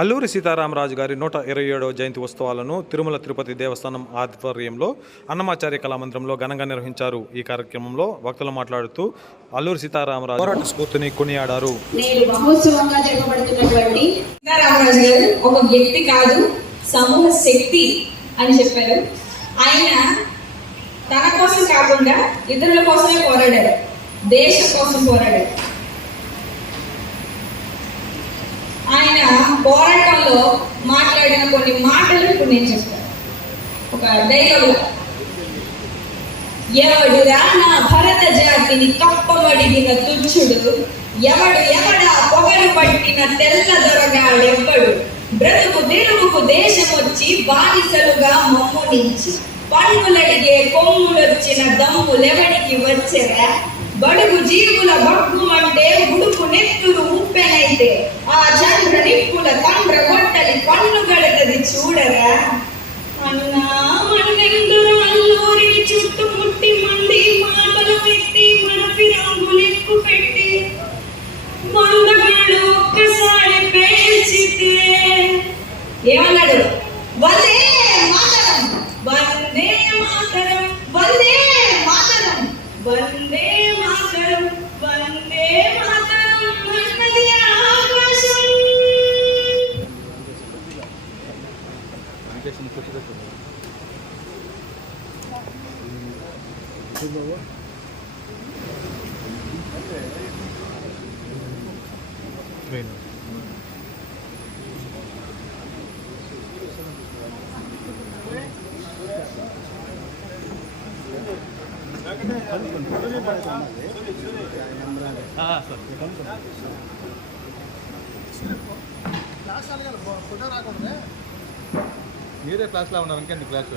అల్లూరి సీతారామరాజు గారి నూట ఇరవై ఏడవ జయంతి ఉత్సవాలను తిరుమల తిరుపతి దేవస్థానం ఆధ్వర్యంలో అన్నమాచార్య కళామందిరంలో ఘనంగా నిర్వహించారు. ఈ కార్యక్రమంలో వక్తలు మాట్లాడుతూ అల్లూరి సీతారామరాజు పోరాట స్ఫూర్తిని కొనియాడారు. నేడు మహోత్సవంగా జరపబడుతున్నటువంటి సీతారామరాజు గారు ఒక వ్యక్తి కాదు సమూహ శక్తి అని చెప్పారు. ఆయన తన కోసం కాకుండా ఇతరుల కోసమే పోరాడారు. దేశం కోసం పోరాడారు. ఆయన పోరాటంలో మాట్లాడిన కొన్ని మాటలు ఇప్పుడు నేను చెప్తాను. ఒక డైలాగ్ ఎవడురా నా భరత జాతిని కప్పమడిగిన తుచ్చుడు ఎవడు ఎవడా పొగలు పట్టిన తెల్ల దొరగాడెవ్వడు బ్రతుకు దేశం దేశమొచ్చి బానిసలుగా మమ్మునించి పన్నులడిగే కొమ్ములొచ్చిన దమ్ములెవడికి వచ్చెరా? బడుగు జీవుల భగ్గుమంటే ఉడుకు నెత్తురు చూడరా? అన్నా మన్నెందురు అల్లూరి చుట్టుముట్టి మంది మాటలు పెట్టి మనపి రంగులెక్కు పెట్టి మందగాడు ఒక్కసారి పేల్చితే ఏమన్నాడు వందే మాతరం వందే మాతరం వందే మాతరం వందే మీరే క్లాస్లో ఉన్నారు ఇంకేంటి క్లాస్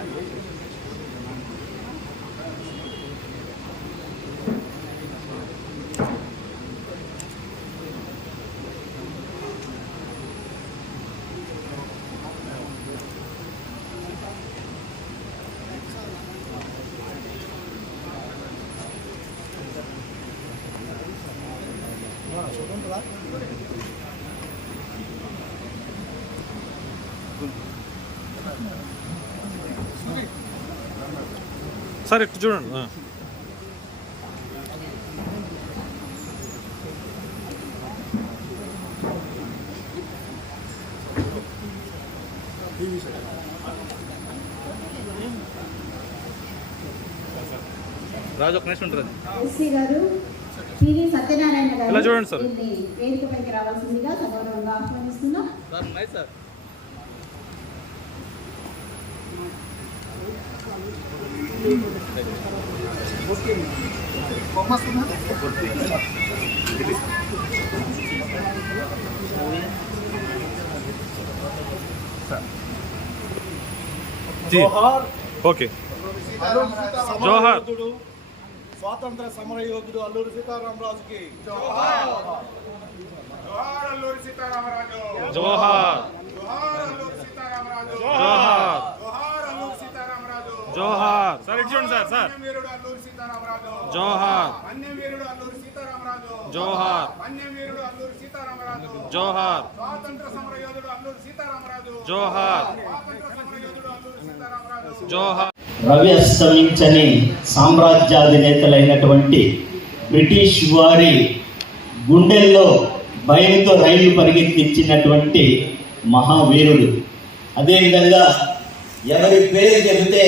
Gracias. సార్ ఇటు చూడండి. రాజు ఒక నిమిషం ఉంటుంది ఎస్సీ గారు పివి సత్యనారాయణ గారు ఇలా చూడండి సార్. వీరిని వేదికపైకి రావాల్సిందిగా సగౌరవంగా ఆహ్వానిస్తున్నాం సార్ ఉన్నాయి సార్ జీ. ఓకే జోహార్. సమరయోధుడు స్వాతంత్ర సమర యోధుడు అల్లూరి సీతారామరాజుకి. జోహార్ జోహార్ అల్లూరి సీతారామరాజు. జోహార్. జోహార్ అల్లూరి సీతారామరాజు. జోహార్. జోహార్ అల్లూరి సీతారామరాజు. జోహార్. సార్ ఇటు చూడండి సార్ సార్. వీరుడు అల్లూరి సీతారామరాజు. జోహార్. వీరుడు అల్లూరి సీతారామరాజు. జోహార్. వీరుడు అల్లూరి సీతారామరాజు. జోహార్. స్వాతంత్ర సమర యోధుడు అల్లూరి సీతారామరాజు. జోహార్. స్వాతంత్ర సమర యోధుడు అల్లూరి సీతారామరాజు. జోహార్. రవి అస్తమించని సామ్రాజ్యాధినేతలైనటువంటి బ్రిటిష్ వారి గుండెల్లో భయంతో రైలు పరిగెత్తించినటువంటి మహావీరుడు. అదేవిధంగా ఎవరి పేరు చెబితే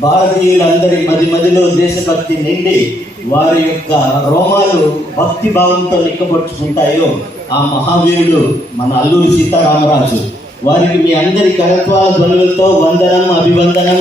భారతీయులందరి మది మదిలో దేశభక్తి నిండి వారి యొక్క రోమాలు భక్తి భావంతో నిక్కబొట్టుకుంటాయో ఆ మహావీరుడు మన అల్లూరి సీతారామరాజు. వారికి మీ అందరి కరత్వాల ధ్వనులతో వందనం అభివందనం